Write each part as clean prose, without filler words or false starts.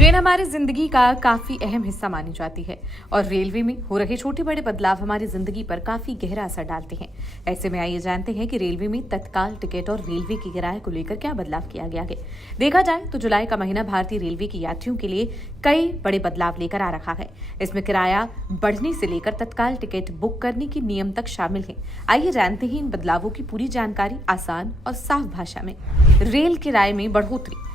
Train हमारी जिंदगी का काफी अहम हिस्सा मानी जाती है और रेलवे में हो रहे छोटे बड़े बदलाव हमारी जिंदगी पर काफी गहरा असर डालते हैं। ऐसे में आइए जानते हैं कि रेलवे में तत्काल टिकट और रेलवे के किराए को लेकर क्या बदलाव किया गया है। देखा जाए तो जुलाई का महीना भारतीय रेलवे के यात्रियों के लिए कई बड़े बदलाव लेकर आ रहा है। इसमें किराया बढ़ने से लेकर तत्काल टिकट बुक करने के नियम तक शामिल है। आइए जानते हैं इन बदलावों की पूरी जानकारी आसान और साफ भाषा में। रेल किराए में बढ़ोतरी।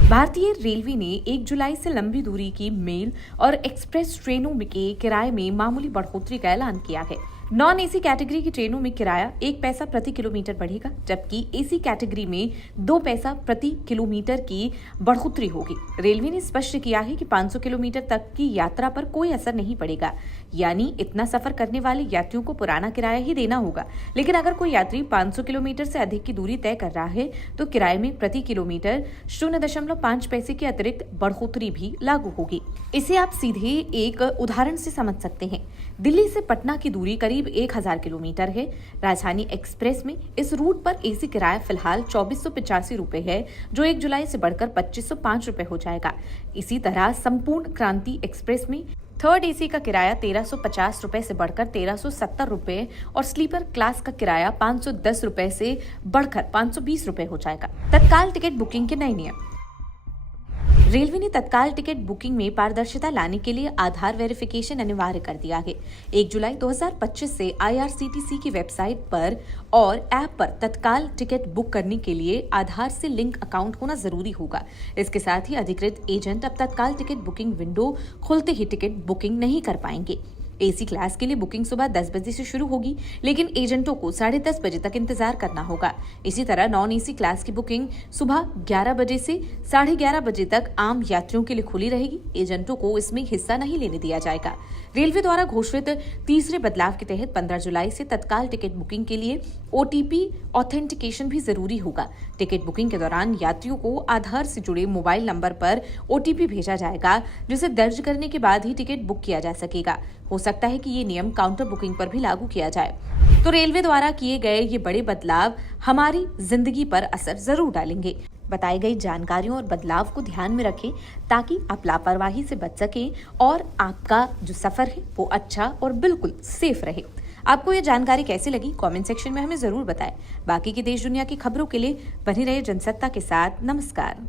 भारतीय रेलवे ने 1 जुलाई से लंबी दूरी की मेल और एक्सप्रेस ट्रेनों के किराए में मामूली बढ़ोतरी का ऐलान किया है। नॉन एसी कैटेगरी की ट्रेनों में किराया 1 पैसा प्रति किलोमीटर बढ़ेगा, जबकि एसी कैटेगरी में 2 पैसा प्रति किलोमीटर की बढ़ोतरी होगी। रेलवे ने स्पष्ट किया है कि 500 किलोमीटर तक की यात्रा पर कोई असर नहीं पड़ेगा, यानी इतना सफर करने वाले यात्रियों को पुराना किराया ही देना होगा। लेकिन अगर कोई यात्री 500 किलोमीटर से अधिक की दूरी तय कर रहा है तो किराए में प्रति किलोमीटर 0.5 पैसे की अतिरिक्त बढ़ोतरी भी लागू होगी। इसे आप सीधे एक उदाहरण से समझ सकते हैं। दिल्ली से पटना की दूरी करीब 1000 किलोमीटर है। राजधानी एक्सप्रेस में इस रूट पर एसी किराया फिलहाल 2485 रुपए है, जो 1 जुलाई से बढ़कर 2505 रुपए हो जाएगा। इसी तरह संपूर्ण क्रांति एक्सप्रेस में थर्ड एसी का किराया 1350 रुपए से बढ़कर 1370 रुपए और स्लीपर क्लास का किराया 510 रुपए से बढ़कर 520 रुपए हो जाएगा। तत्काल टिकट बुकिंग के नए नियम। रेलवे ने तत्काल टिकट बुकिंग में पारदर्शिता लाने के लिए आधार वेरिफिकेशन अनिवार्य कर दिया है। 1 जुलाई 2025 से आईआरसीटीसी की वेबसाइट पर और ऐप पर तत्काल टिकट बुक करने के लिए आधार से लिंक अकाउंट होना जरूरी होगा। इसके साथ ही अधिकृत एजेंट अब तत्काल टिकट बुकिंग विंडो खुलते ही टिकट बुकिंग नहीं कर पाएंगे। एसी क्लास के लिए बुकिंग सुबह 10 बजे से शुरू होगी, लेकिन एजेंटों को 10:30 बजे तक इंतजार करना होगा। इसी तरह नॉन एसी क्लास की बुकिंग सुबह 11 बजे से 11:30 बजे तक आम यात्रियों के लिए खुली रहेगी। एजेंटों को इसमें हिस्सा नहीं लेने दिया जाएगा। रेलवे द्वारा घोषित तीसरे बदलाव के तहत 15 जुलाई से तत्काल टिकट बुकिंग के लिए ओटीपी ऑथेंटिकेशन भी जरूरी होगा। टिकट बुकिंग के दौरान यात्रियों को आधार से जुड़े मोबाइल नंबर पर ओटीपी भेजा जाएगा, जिसे दर्ज करने के बाद ही टिकट बुक किया जा सकेगा। हो सकता है कि ये नियम काउंटर बुकिंग पर भी लागू किया जाए। तो रेलवे द्वारा किए गए ये बड़े बदलाव हमारी जिंदगी पर असर जरूर डालेंगे। बताई गई जानकारियों और बदलाव को ध्यान में रखें ताकि आप लापरवाही से बच सकें और आपका जो सफर है वो अच्छा और बिल्कुल सेफ रहे। आपको ये जानकारी कैसी लगी कमेंट सेक्शन में हमें जरूर बताएं। बाकी की देश दुनिया की खबरों के लिए बने रहे जनसत्ता के साथ। नमस्कार।